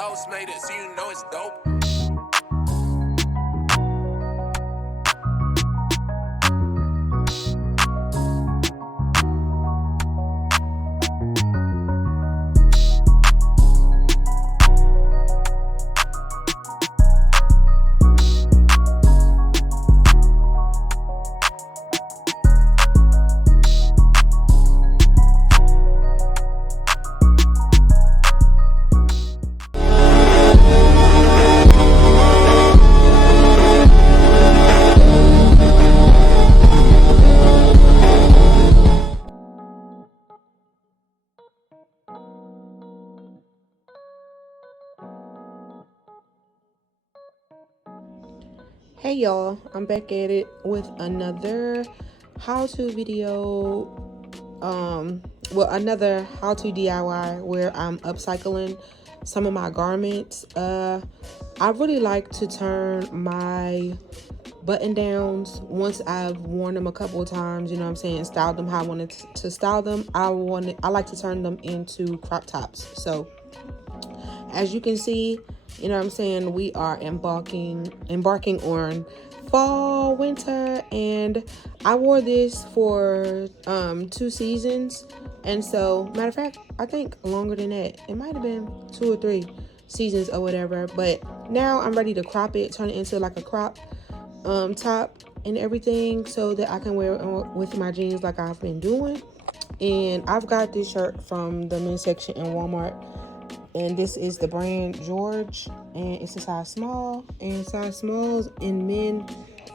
boss made it, so you know it's dope. Hey y'all, I'm back at it with another how-to video, another how-to DIY where I'm upcycling some of my garments. I really like to turn my button downs once I've worn them a couple of times, you know what I'm saying, styled them how I wanted to style them. I like to turn them into crop tops. So as you can see, you know what I'm saying, we are embarking on fall, winter, and I wore this for 2 seasons. And so, matter of fact, I think longer than that. It might have been 2 or 3 seasons or whatever. But now I'm ready to crop it, turn it into like a crop top and everything, so that I can wear it with my jeans like I've been doing. And I've got this shirt from the men's section in Walmart. And this is the brand George, and it's a size small, and size smalls in men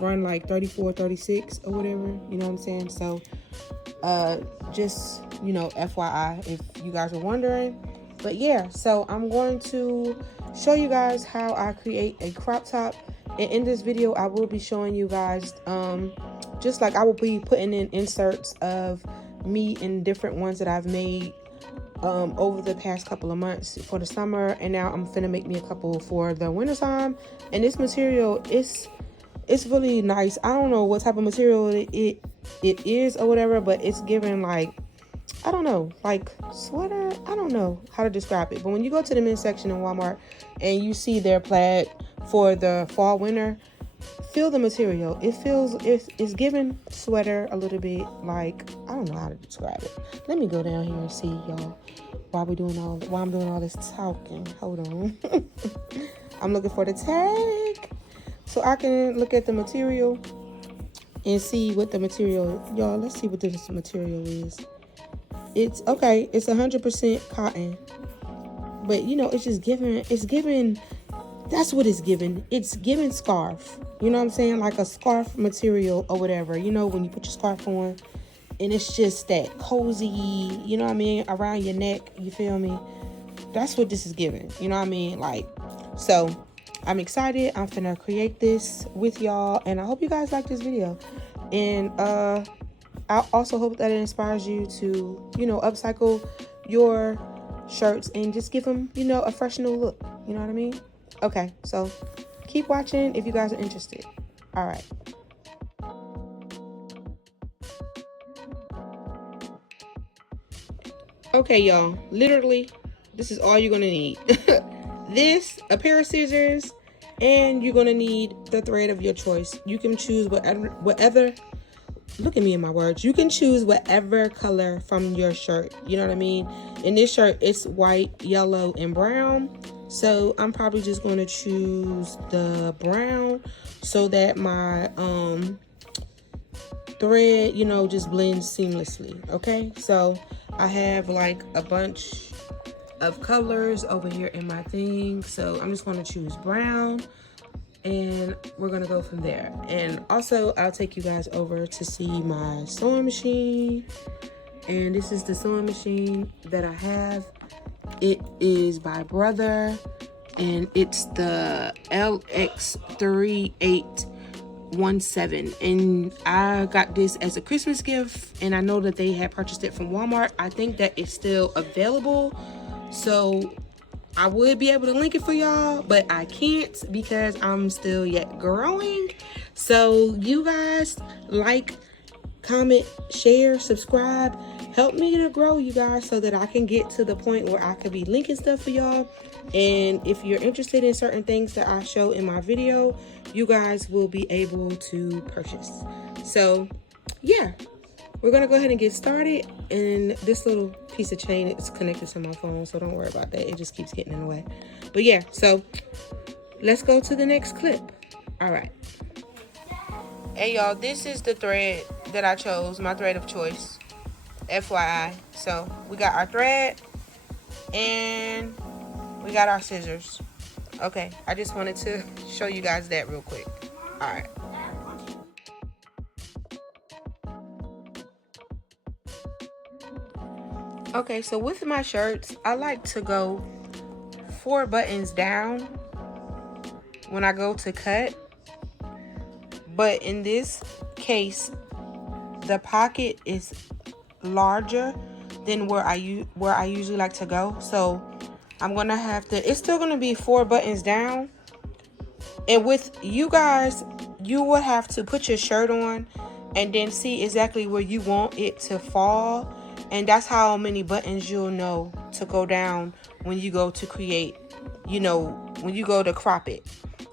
run like 34, 36 or whatever, you know what I'm saying? So just, you know, FYI if you guys are wondering. But yeah, so I'm going to show you guys how I create a crop top, and in this video I will be showing you guys just like I will be putting in inserts of me in different ones that I've made over the past couple of months for the summer, and now I'm finna make me a couple for the winter time. And this material it's really nice. I don't know what type of material it is or whatever, but it's giving like, I don't know, like sweater. I don't know how to describe it, but when you go to the men's section in Walmart and you see their plaid for the fall winter, feel the material. It's giving sweater a little bit. Like, I don't know how to describe it. Let me go down here and see y'all while I'm doing all this talking. Hold on. I'm looking for the tag so I can look at the material and see what the material, y'all, let's see what this material is. It's okay, it's 100% cotton, but you know, it's giving, that's what it's giving. It's giving scarf. You know what I'm saying? Like a scarf material or whatever. You know, when you put your scarf on and it's just that cozy, you know what I mean, around your neck. You feel me? That's what this is giving. You know what I mean? Like, so I'm excited. I'm finna create this with y'all, and I hope you guys like this video. And I also hope that it inspires you to, you know, upcycle your shirts and just give them, you know, a fresh new look. You know what I mean? Okay, so keep watching if you guys are interested. All right. Okay, y'all. Literally, this is all you're gonna need. This, a pair of scissors, and you're gonna need the thread of your choice. You can choose whatever. Look at me in my words. You can choose whatever color from your shirt. You know what I mean? In this shirt, it's white, yellow, and brown. So I'm probably just going to choose the brown so that my thread, you know, just blends seamlessly. Okay, so I have like a bunch of colors over here in my thing, so I'm just going to choose brown, and we're going to go from there. And also, I'll take you guys over to see my sewing machine. And this is the sewing machine that I have. It is by Brother, and it's the LX3817, and I got this as a Christmas gift, and I know that they had purchased it from Walmart. I think that it's still available, so I would be able to link it for y'all, but I can't because I'm still yet growing. So you guys like, comment, share, subscribe, help me to grow, you guys, so that I can get to the point where I could be linking stuff for y'all. And if you're interested in certain things that I show in my video, you guys will be able to purchase. So yeah, we're gonna go ahead and get started. And this little piece of chain is connected to my phone, so don't worry about that. It just keeps getting in the way. But yeah, so let's go to the next clip. All right. Hey y'all, this is the thread that I chose, my thread of choice, FYI. So we got our thread and we got our scissors. Okay, I just wanted to show you guys that real quick. All right. Okay, so with my shirts, I like to go 4 buttons down when I go to cut. But in this case, the pocket is larger than where I usually like to go. So I'm gonna have to, it's still gonna be 4 buttons down. And with you guys, you would have to put your shirt on and then see exactly where you want it to fall. And that's how many buttons you'll know to go down when you go to create, you know, when you go to crop it.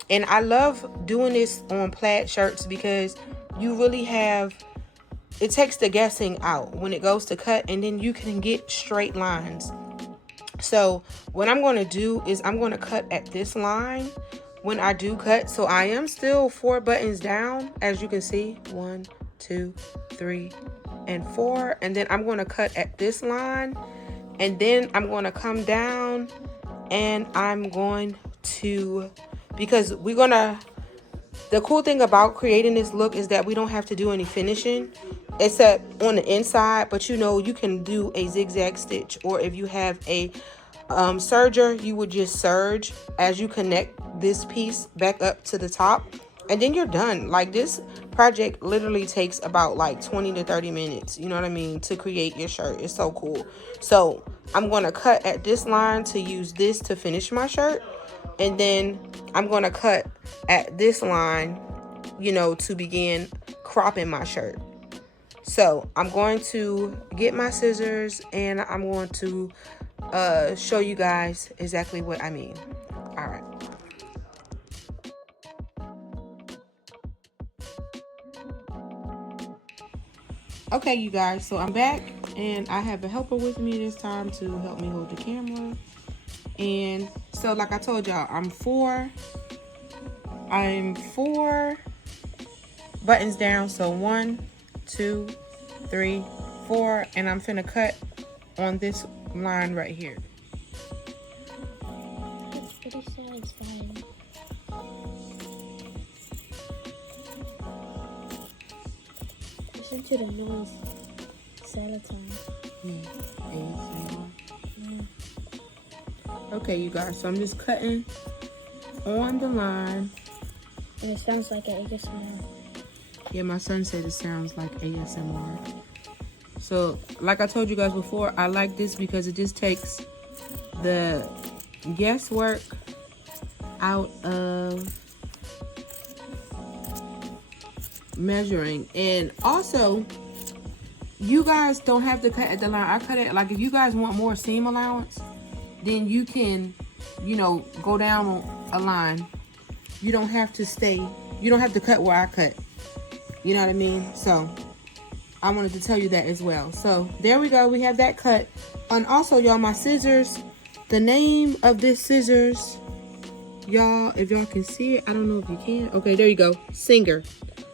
And I love doing this on plaid shirts because you really have, it takes the guessing out when it goes to cut, and then you can get straight lines. So what I'm going to do is I'm going to cut at this line when I do cut. So I am still 4 buttons down, as you can see, 1, 2, 3, and 4. And then I'm going to cut at this line, and then I'm going to come down and I'm going to, because we're gonna, the cool thing about creating this look is that we don't have to do any finishing except on the inside. But you know, you can do a zigzag stitch, or if you have a serger, you would just serge as you connect this piece back up to the top, and then you're done. Like, this project literally takes about like 20 to 30 minutes, you know what I mean, to create your shirt. It's so cool. So I'm going to cut at this line to use this to finish my shirt, and then I'm going to cut at this line, you know, to begin cropping my shirt. So I'm going to get my scissors and I'm going to show you guys exactly what I mean. All right. Okay, you guys, so I'm back and I have a helper with me this time to help me hold the camera. And so like I told y'all, I'm 4 buttons down. So 1, 2, 3, 4, and I'm finna cut on this line right here. It's pretty satisfying. Listen to the noise. Xylophone. ASMR. Okay, you guys, so I'm just cutting on the line. And it sounds like an ASMR. Yeah, my son said it sounds like ASMR. So, like I told you guys before, I like this because it just takes the guesswork out of measuring. And also, you guys don't have to cut at the line. I cut it, like, if you guys want more seam allowance, then you can, you know, go down a line. You don't have to stay, you don't have to cut where I cut. You know what I mean? So I wanted to tell you that as well. So there we go. We have that cut. And also, y'all, my scissors, the name of this scissors, y'all, if y'all can see it, I don't know if you can. Okay, there you go. Singer.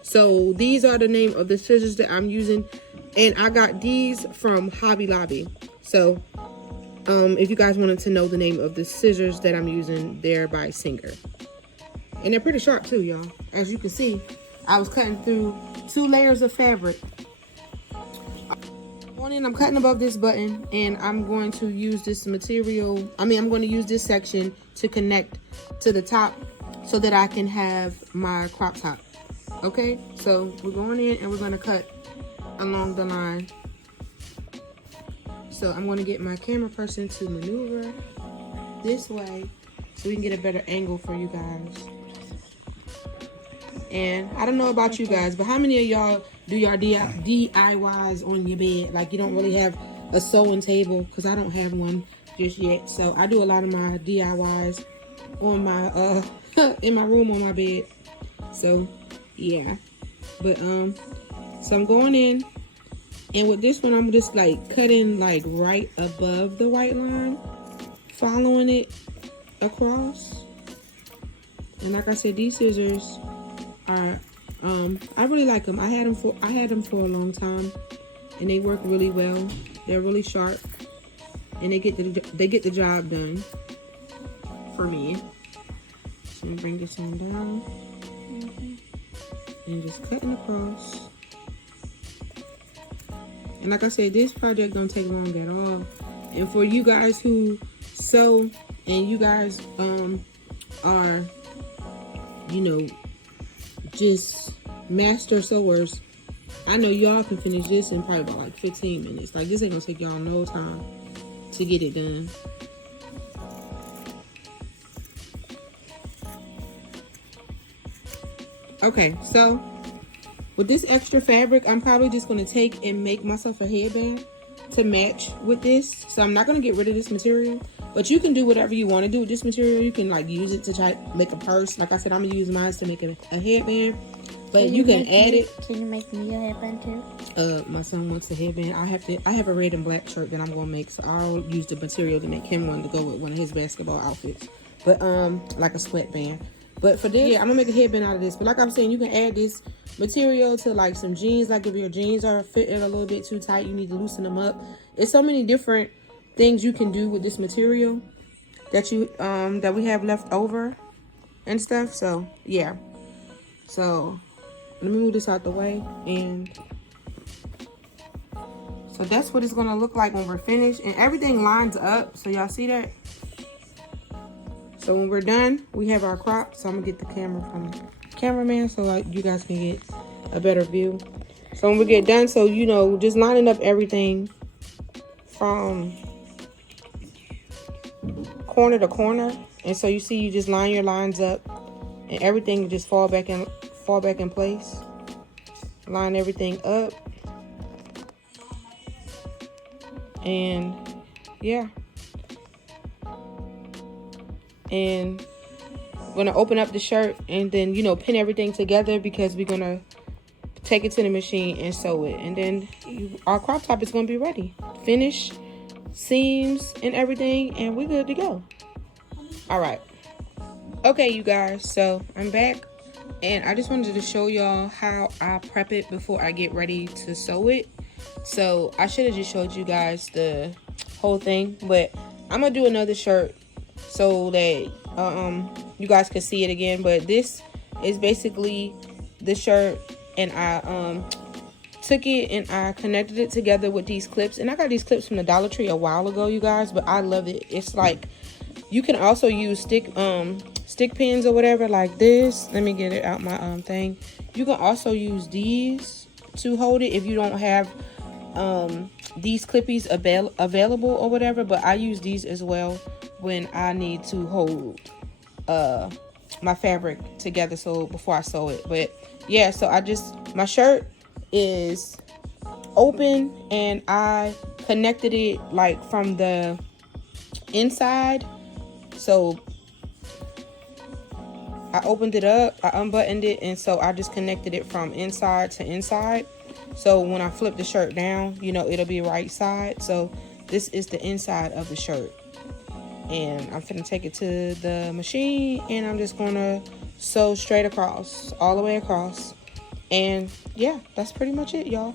So these are the name of the scissors that I'm using. And I got these from Hobby Lobby. So if you guys wanted to know the name of the scissors that I'm using, they're by Singer. And they're pretty sharp too, y'all. As you can see, I was cutting through 2 layers of fabric. I'm cutting above this button, and I'm going to use this material. I'm going to use this section to connect to the top so that I can have my crop top. Okay, so we're going in and we're going to cut along the line. So I'm going to get my camera person to maneuver this way so we can get a better angle for you guys. And I don't know about you guys, but how many of y'all do y'all DIYs on your bed? Like you don't really have a sewing table, because I don't have one just yet. So I do a lot of my DIYs on my in my room on my bed. So yeah. But so I'm going in, and with this one I'm just like cutting like right above the white line, following it across. And like I said, these scissors are I really like them. I had them for a long time, and they work really well. They're really sharp, and they get the job done for me. So I'm gonna bring this on down and just cutting across. And like I said, this project don't take long at all. And for you guys who sew and you guys are, you know, just master sewers, I know y'all can finish this in probably about like 15 minutes. Like this ain't gonna take y'all no time to get it done. Okay, so with this extra fabric, I'm probably just gonna take and make myself a headband to match with this. So I'm not gonna get rid of this material, but you can do whatever you want to do with this material. You can like use it to try make a purse. Like I said, I'm gonna use mine to make a headband, but you can add it. Can you make me a headband too? My son wants a headband. I have a red and black shirt that I'm gonna make, so I'll use the material to make him one to go with one of his basketball outfits. But like a sweatband. But for this, yeah, I'm gonna make a headband out of this. But like I'm saying, you can add this material to like some jeans. Like if your jeans are fitting a little bit too tight, you need to loosen them up. It's so many different things you can do with this material that you that we have left over and stuff. So yeah. So let me move this out the way, and so that's what it's gonna look like when we're finished, and everything lines up. So y'all see that? So when we're done, we have our crop. So I'm gonna get the camera from the cameraman so like you guys can get a better view. So when we get done, so you know, just lining up everything from corner to corner. And so you see, you just line your lines up, and everything will just fall back in place. Line everything up, and yeah. And we're gonna open up the shirt and then, you know, pin everything together, because we're gonna take it to the machine and sew it. And then our crop top is gonna be ready, finish seams and everything, and we're good to go. All right, okay, you guys, so I'm back, and I just wanted to show y'all how I prep it before I get ready to sew it. So I should have just showed you guys the whole thing, but I'm gonna do another shirt so that you guys can see it again. But this is basically the shirt, and I took it and I connected it together with these clips, and I got these clips from the Dollar Tree a while ago, you guys, but I love it. It's like, you can also use stick pins or whatever like this. Let me get it out my thing. You can also use these to hold it if you don't have these clippies available or whatever, but I use these as well when I need to hold my fabric together, so before I sew it. But yeah, so my shirt is open, and I connected it like from the inside. So I opened it up, I unbuttoned it, and so I just connected it from inside to inside. So when I flip the shirt down, you know, it'll be right side. So this is the inside of the shirt, and I'm finna take it to the machine, and I'm just gonna sew straight across, all the way across. And yeah, that's pretty much it, y'all.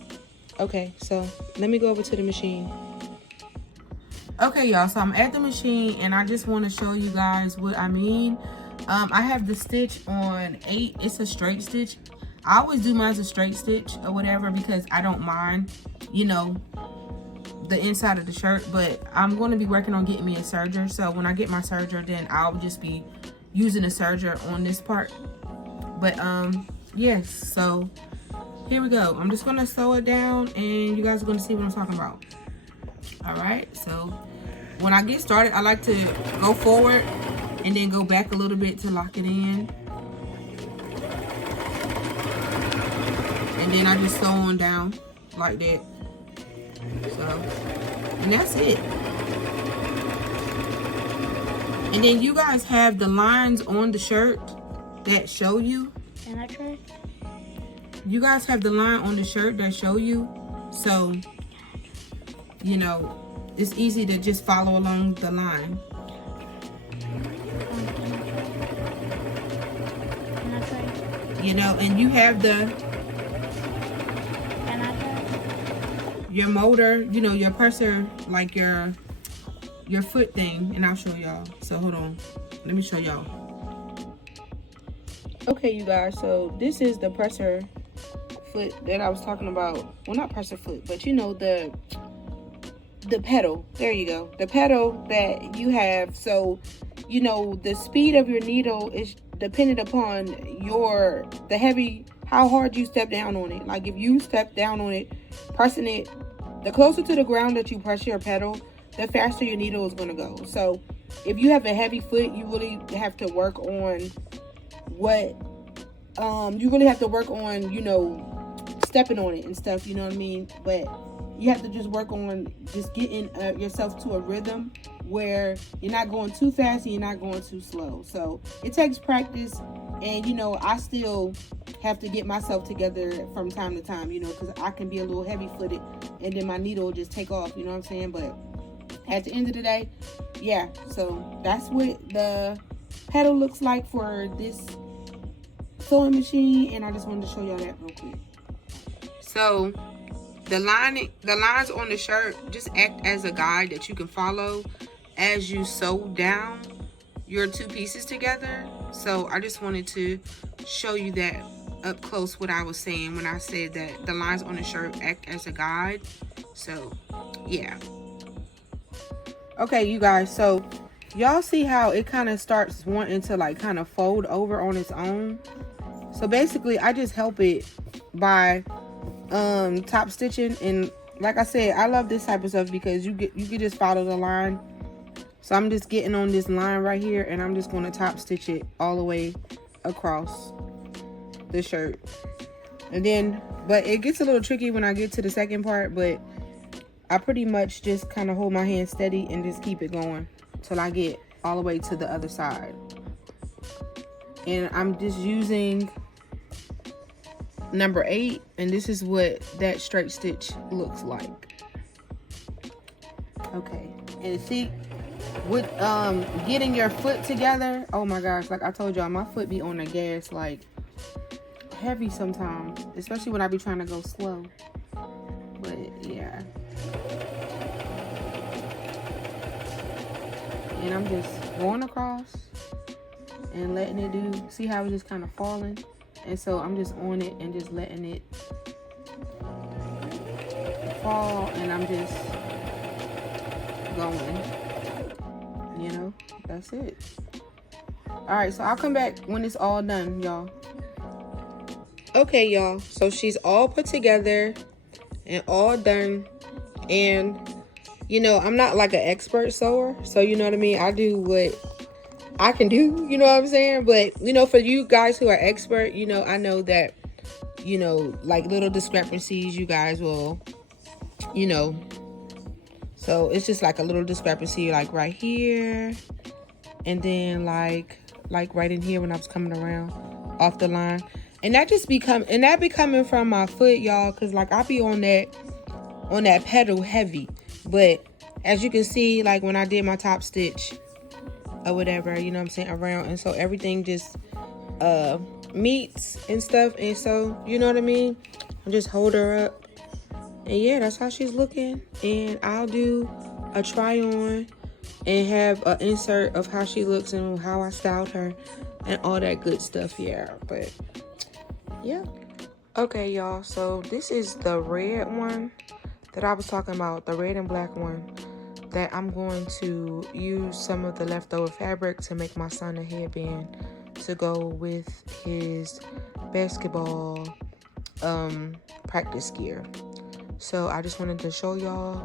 Okay, so let me go over to the machine. Okay, y'all, so I'm at the machine, and I just want to show you guys what I mean. I have the stitch on 8. It's a straight stitch. I always do mine as a straight stitch or whatever, because I don't mind, you know, the inside of the shirt. But I'm going to be working on getting me a serger. So when I get my serger, then I'll just be using a serger on this part. But yes, so here we go. I'm just going to sew it down, and you guys are going to see what I'm talking about. All right, so when I get started, I like to go forward and then go back a little bit to lock it in. And then I just sew on down like that. So, and that's it. And then you guys have the lines on the shirt that show you. Can I try? You guys have the line on the shirt that show you. So, you know, it's easy to just follow along the line. Can I try? You know, and you have the Can I try? your motor, you know, your presser, like your foot thing, and I'll show y'all. So hold on, let me show y'all. Okay, you guys, so this is the presser foot that I was talking about. Well, not presser foot, but you know, the pedal. There you go, the pedal that you have. So you know, the speed of your needle is dependent upon how hard you step down on it. Like if you step down on it, pressing it, the closer to the ground that you press your pedal, the faster your needle is going to go. So if you have a heavy foot, you really have to work on you know, stepping on it and stuff, you know what I mean? But you have to just work on just getting yourself to a rhythm where you're not going too fast and you're not going too slow. So it takes practice, and you know, I still have to get myself together from time to time, you know, because I can be a little heavy footed and then my needle will just take off, you know what I'm saying? But at the end of the day, yeah, so that's what the pedal looks like for this sewing machine, and I just wanted to show y'all that real quick. So the lines on the shirt just act as a guide that you can follow as you sew down your two pieces together. So I just wanted to show you that up close, what I was saying when I said that the lines on the shirt act as a guide. So yeah. Okay, you guys, so y'all see how it kind of starts wanting to like kind of fold over on its own. So basically I just help it by top stitching, and like I said, I love this type of stuff because you can just follow the line. So I'm just getting on this line right here, and I'm just going to top stitch it all the way across the shirt. And then, but it gets a little tricky when I get to the second part, but I pretty much just kind of hold my hand steady and just keep it going till I get all the way to the other side. And I'm just using number 8, and this is what that straight stitch looks like. Okay, and see, with getting your foot together, oh my gosh, like I told y'all, my foot be on the gas like heavy sometimes, especially when I be trying to go slow. But yeah, and I'm just going across and letting it do, see how it's just kind of falling. And so I'm just on it and just letting it fall, and I'm just going, you know, that's it. All right, so I'll come back when it's all done, y'all. Okay, y'all, so she's all put together and all done. And you know, I'm not like an expert sewer, so you know what I mean, I do what I can do, you know what I'm saying? But you know, for you guys who are expert, you know, I know that, you know, like little discrepancies you guys will, you know, so it's just like a little discrepancy like right here, and then like right in here when I was coming around off the line, and that be coming from my foot, y'all, because like I be on that pedal heavy. But as you can see, like when I did my top stitch or whatever, you know what I'm saying, around, and so everything just meets and stuff, and so you know what I mean, I just hold her up, and yeah, that's how she's looking. And I'll do a try on and have an insert of how she looks and how I styled her and all that good stuff. Yeah, but yeah. Okay, y'all, so this is the red one that I was talking about, the red and black one, that I'm going to use some of the leftover fabric to make my son a headband to go with his basketball practice gear. So I just wanted to show y'all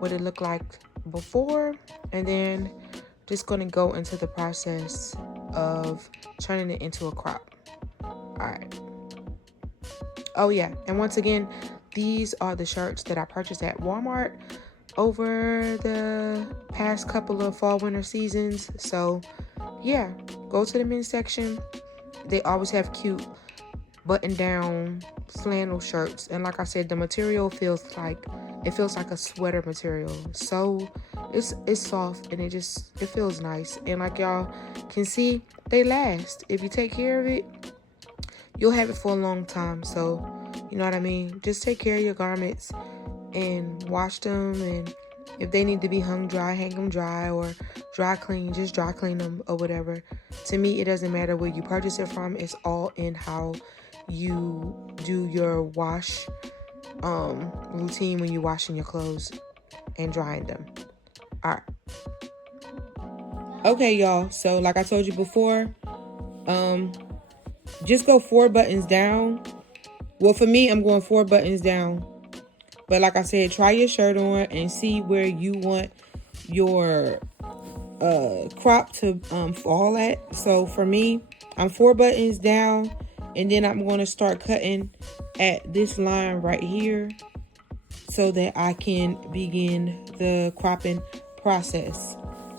what it looked like before, and then just gonna go into the process of turning it into a crop. All right. Oh yeah, and once again, these are the shirts that I purchased at Walmart over the past couple of fall winter seasons. So yeah, go to the men's section. They always have cute button down flannel shirts, and like I said, the material feels like a sweater material. So it's soft and it feels nice, and like y'all can see, they last. If you take care of it, you'll have it for a long time. So you know what I mean, just take care of your garments and wash them, and if they need to be hung dry, hang them dry, or dry clean, just dry clean them or whatever. To me, it doesn't matter where you purchase it from. It's all in how you do your wash routine when you're washing your clothes and drying them. All right. Okay, y'all. So like I told you before, just go 4 buttons down. Well, for me, I'm going 4 buttons down. But like I said, try your shirt on and see where you want your crop to fall at. So for me, I'm 4 buttons down, and then I'm going to start cutting at this line right here so that I can begin the cropping process.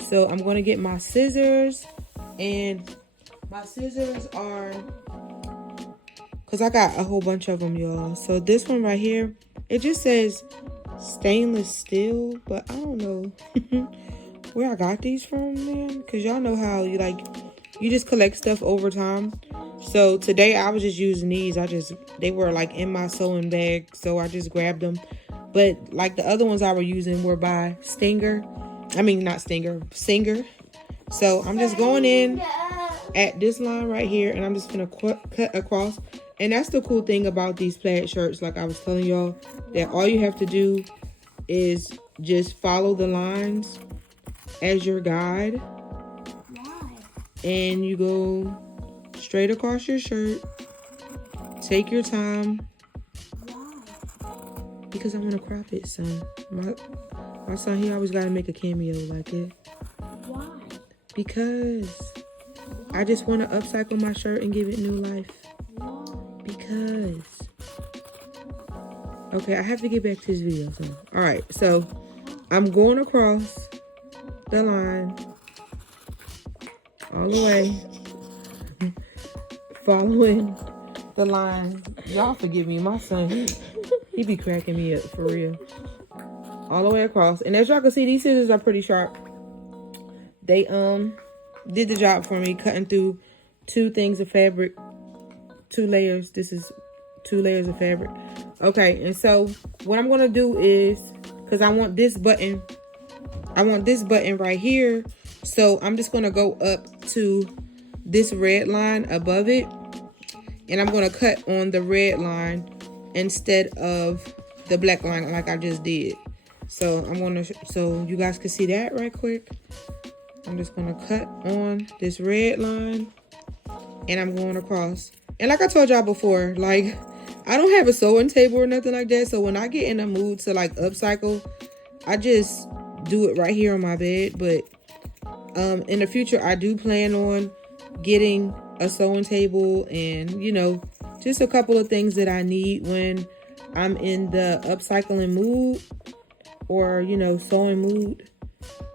So I'm going to get my scissors, and my scissors are, because I got a whole bunch of them, y'all. So this one right here, it just says stainless steel, but I don't know where I got these from, man. Because y'all know how you just collect stuff over time. So today I was just using these. They were like in my sewing bag, so I just grabbed them. But like the other ones I were using were by Singer. So I'm just going in at this line right here, and I'm just gonna cut across. And that's the cool thing about these plaid shirts, like I was telling y'all, that all you have to do is just follow the lines as your guide. And you go straight across your shirt. Take your time. Because I want to crop it, son. My son, he always got to make a cameo like it. Why? Because I just want to upcycle my shirt and give it new life. Because. Okay, I have to get back to this video. So. Alright, so I'm going across the line all the way. Following the line. Y'all forgive me. My son, he be cracking me up for real. All the way across. And as y'all can see, these scissors are pretty sharp. They did the job for me, cutting through 2 things of fabric. 2 layers. This is 2 layers of fabric. Okay, and so what I'm gonna do is, because I want this button right here, so I'm just gonna go up to this red line above it, and I'm gonna cut on the red line instead of the black line like I just did. So so you guys can see that right quick. I'm just gonna cut on this red line, and I'm going across. And like I told y'all before, like, I don't have a sewing table or nothing like that. So when I get in a mood to like upcycle, I just do it right here on my bed. But in the future, I do plan on getting a sewing table and, you know, just a couple of things that I need when I'm in the upcycling mood or, you know, sewing mood.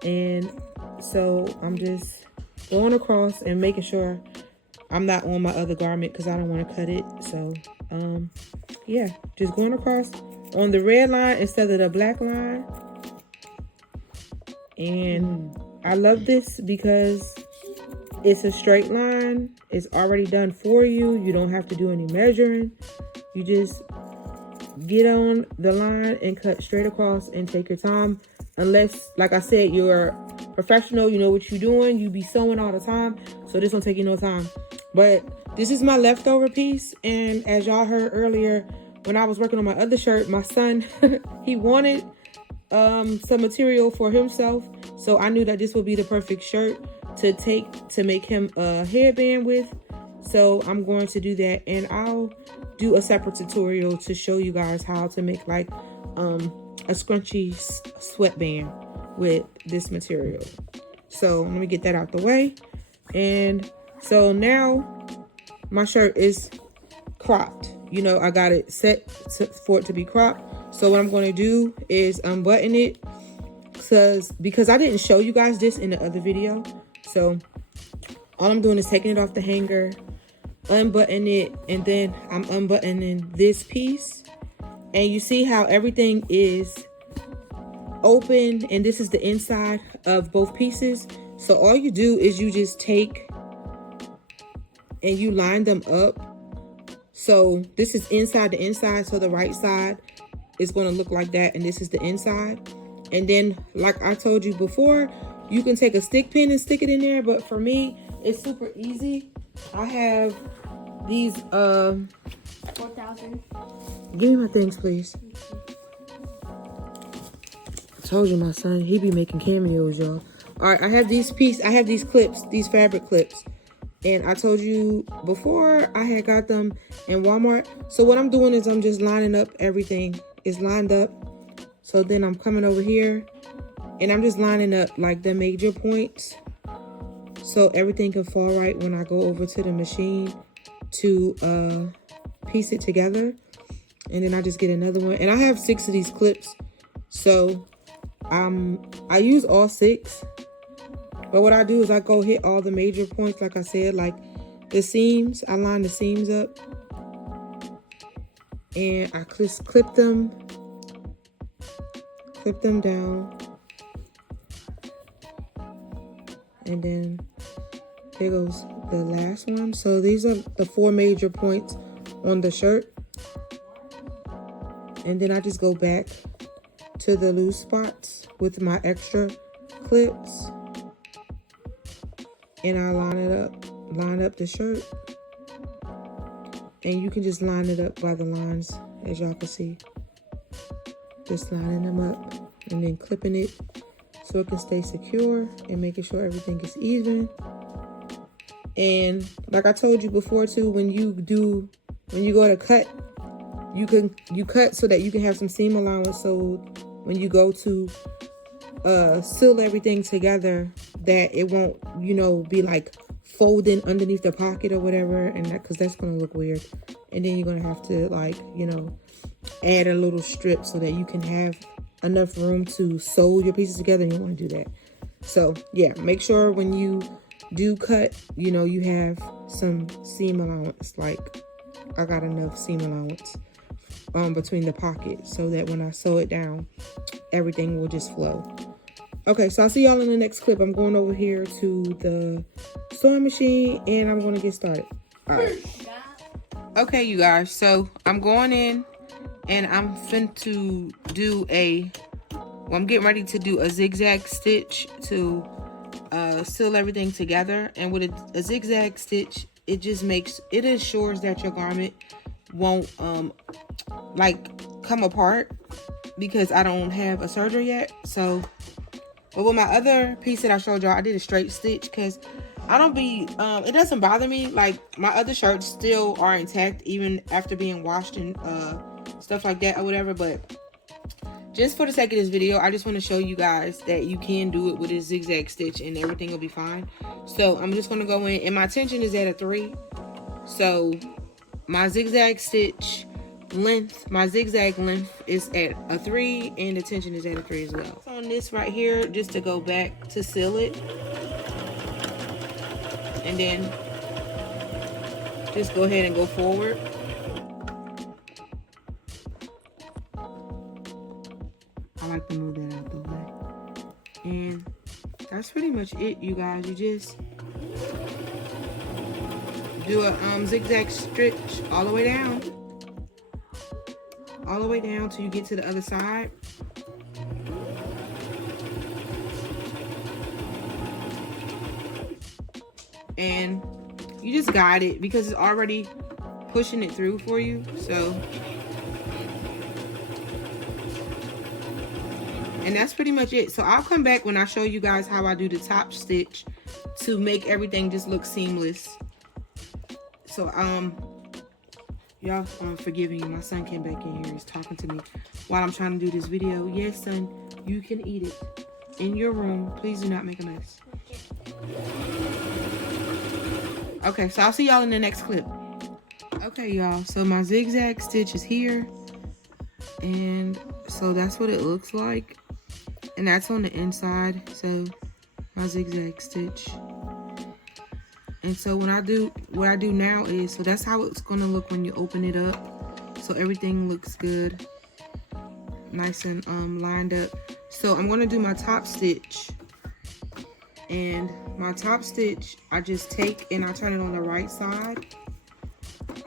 And so I'm just going across and making sure I'm not on my other garment because I don't want to cut it. So, yeah, just going across on the red line instead of the black line. And I love this because it's a straight line. It's already done for you. You don't have to do any measuring. You just get on the line and cut straight across and take your time. Unless, like I said, you're a professional, you know what you're doing. You be sewing all the time. So this don't take you no time. But this is my leftover piece. And as y'all heard earlier, when I was working on my other shirt, my son, he wanted some material for himself. So I knew that this would be the perfect shirt to make him a headband with. So I'm going to do that, and I'll do a separate tutorial to show you guys how to make like a scrunchy sweatband with this material. So let me get that out the way. And so now my shirt is cropped. you know, I got it set for it to be cropped. So what I'm going to do is unbutton it because I didn't show you guys this in the other video. So all I'm doing is taking it off the hanger, unbutton it, and then I'm unbuttoning this piece. And you see how everything is open, and this is the inside of both pieces. So all you do is you just take and you line them up. So this is inside to inside, so the right side is going to look like that, and this is the inside. And then, like I told you before, you can take a stick pin and stick it in there, but for me, it's super easy. I have these 4,000. give me my things, please. I told you my son, he be making cameos, y'all. All right, I have these clips, these fabric clips. And I told you before, I had got them in Walmart. So what I'm doing is I'm just lining up everything. It's lined up. So then I'm coming over here and I'm just lining up like the major points so everything can fall right when I go over to the machine to piece it together. And then I just get another one. And I have 6 of these clips. So I use all 6. But what I do is I go hit all the major points, like I said, like the seams. I line the seams up. And I clip them down. And then there goes the last one. So these are the 4 major points on the shirt. And then I just go back to the loose spots with my extra clips. And I line up the shirt. And you can just line it up by the lines, as y'all can see. Just lining them up and then clipping it so it can stay secure and making sure everything is even. And like I told you before too, when you go to cut, you cut so that you can have some seam allowance, so when you go to seal everything together, that it won't, you know, be like folding underneath the pocket or whatever, and that, because that's gonna look weird. And then you're gonna have to, like, you know, add a little strip so that you can have enough room to sew your pieces together. And you want to do that. So yeah, make sure when you do cut, you know, you have some seam allowance. Like I got enough seam allowance between the pockets so that when I sew it down, everything will just flow. Okay, so I'll see y'all in the next clip. I'm going over here to the sewing machine and I'm going to get started. All right. Okay, you guys, so I'm going in and I'm finna do I'm getting ready to do a zigzag stitch to seal everything together. And with a zigzag stitch, it ensures that your garment won't like come apart, because I don't have a serger yet. So, but with my other piece that I showed y'all, I did a straight stitch because I don't be, it doesn't bother me. Like my other shirts still are intact even after being washed and stuff like that or whatever. But just for the sake of this video, I just want to show you guys that you can do it with a zigzag stitch and everything will be fine. So I'm just going to go in, and my tension is at a 3. So my zigzag stitch length, my zigzag length is at a 3, and the tension is at a 3 as well. So on this right here, just to go back to seal it, and then just go ahead and go forward. I like to move that out the way. And that's pretty much it, you guys. You just do a zigzag stitch all the way down. All the way down till you get to the other side. And you just guide it because it's already pushing it through for you. So, and that's pretty much it. So I'll come back when I show you guys how I do the top stitch to make everything just look seamless. So y'all forgive me, my son came back in here, he's talking to me while I'm trying to do this video. Yes, son, you can eat it in your room. Please do not make a mess. Okay, so I'll see y'all in the next clip. Okay, y'all, so my zigzag stitch is here, and so that's what it looks like, and that's on the inside. So my zigzag stitch, and so what I do now is, so that's how it's gonna look when you open it up. So everything looks good, nice and lined up. So I'm gonna do my top stitch, and my top stitch I just take and I turn it on the right side.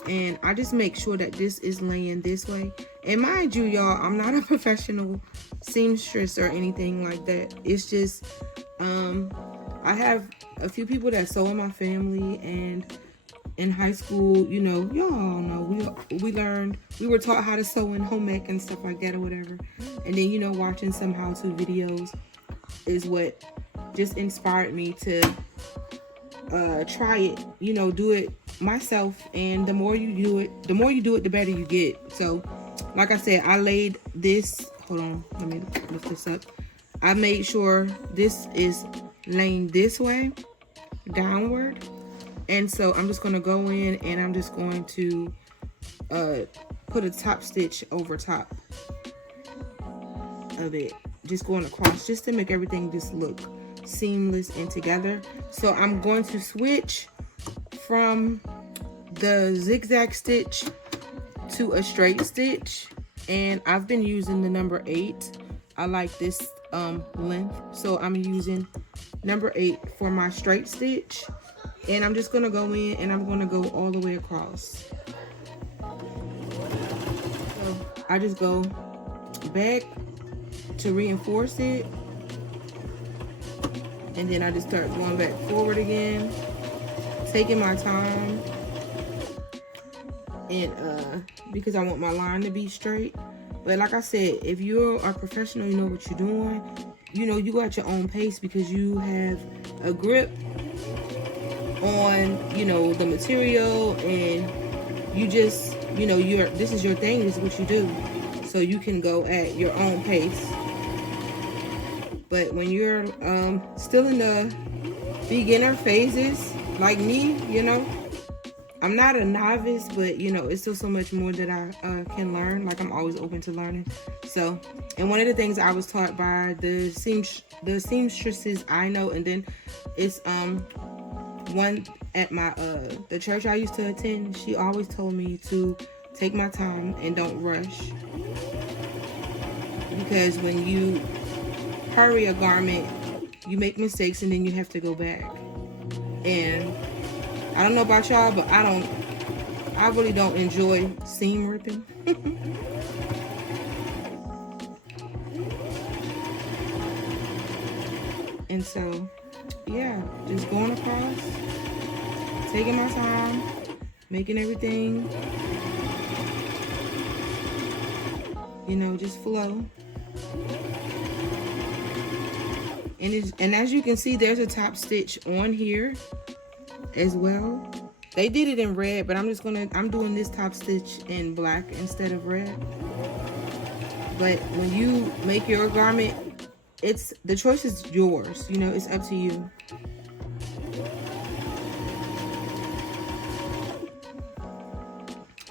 And I just make sure that this is laying this way. And mind you, y'all, I'm not a professional seamstress or anything like that. It's just, I have a few people that sew in my family, and in high school, you know, y'all know, we were taught how to sew in home ec and stuff like that or whatever. And then, you know, watching some how-to videos is what just inspired me to try it, you know, do it myself. And the more you do it, the better you get. So like I said, I laid this, hold on, let me lift this up. I made sure this is laying this way downward, and so I'm just going to go in and I'm just going to put a top stitch over top of it, just going across, just to make everything just look seamless and together. So I'm going to switch from the zigzag stitch to a straight stitch, and I've been using the number 8. I like this length, so I'm using number 8 for my straight stitch, and I'm just gonna go in and I'm gonna go all the way across. So I just go back to reinforce it, and then I just start going back forward again, taking my time, and because I want my line to be straight. But like I said, if you're a professional, you know what you're doing. You know, you go at your own pace because you have a grip on, you know, the material, and you just, you know, this is your thing, this is what you do. So you can go at your own pace. But when you're still in the beginner phases, like me, you know, I'm not a novice, but you know, it's still so much more that I can learn. Like, I'm always open to learning. So, and one of the things I was taught by the seamstresses I know, and then it's one at my the church I used to attend, she always told me to take my time and don't rush, because when you hurry a garment, you make mistakes and then you have to go back. And I don't know about y'all, but I really don't enjoy seam ripping. And so, yeah, just going across, taking my time, making everything, you know, just flow. And as you can see, there's a top stitch on here as well. They did it in red, but I'm doing this top stitch in black instead of red. But when you make your garment, the choice is yours, you know, it's up to you.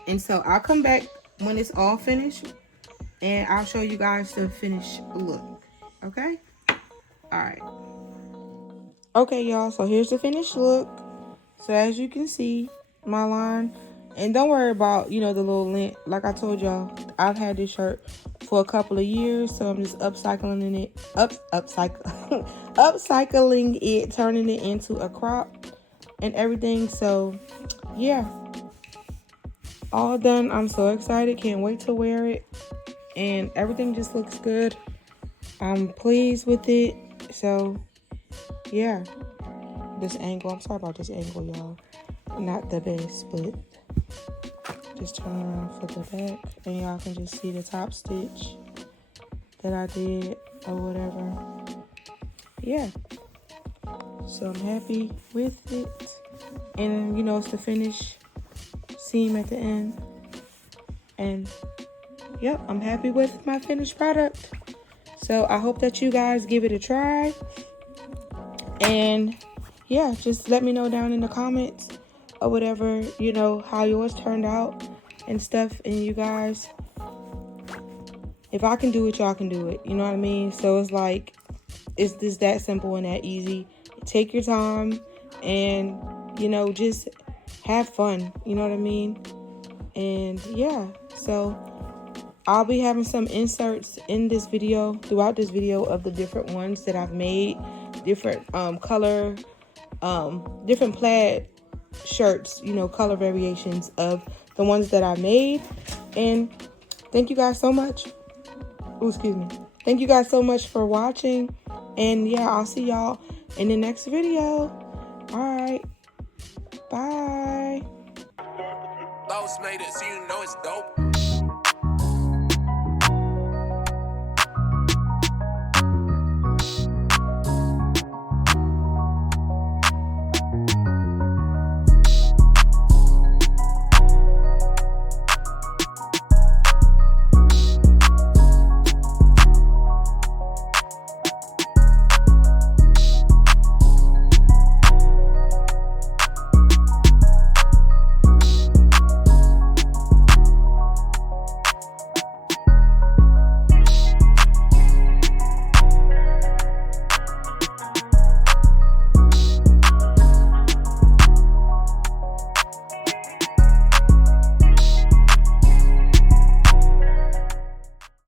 And so I'll come back when it's all finished, and I'll show you guys the finished look, okay? All right. Okay, y'all, so here's the finished look. So as you can see, my line, and don't worry about, you know, the little lint. Like I told y'all, I've had this shirt for a couple of years, so I'm just upcycling it, turning it into a crop and everything. So yeah, all done. I'm so excited, can't wait to wear it, and everything just looks good. I'm pleased with it. So yeah, this angle, I'm sorry about this angle, y'all, not the best, but just turn around for the back and y'all can just see the top stitch that I did or whatever. Yeah, so I'm happy with it, and you know, it's the finished seam at the end, and yep, I'm happy with my finished product. So I hope that you guys give it a try, and yeah, just let me know down in the comments or whatever, you know, how yours turned out and stuff. And you guys, if I can do it, y'all can do it. You know what I mean? So it's like, it's just that simple and that easy. Take your time and, you know, just have fun. You know what I mean? And yeah, so I'll be having some inserts in this video, throughout this video, of the different ones that I've made, different color, different plaid shirts, you know, color variations of the ones that I made. And thank you guys so much. Oh, excuse me. Thank you guys so much for watching. And yeah, I'll see y'all in the next video. All right. Bye. Boss made it, so you know it's dope.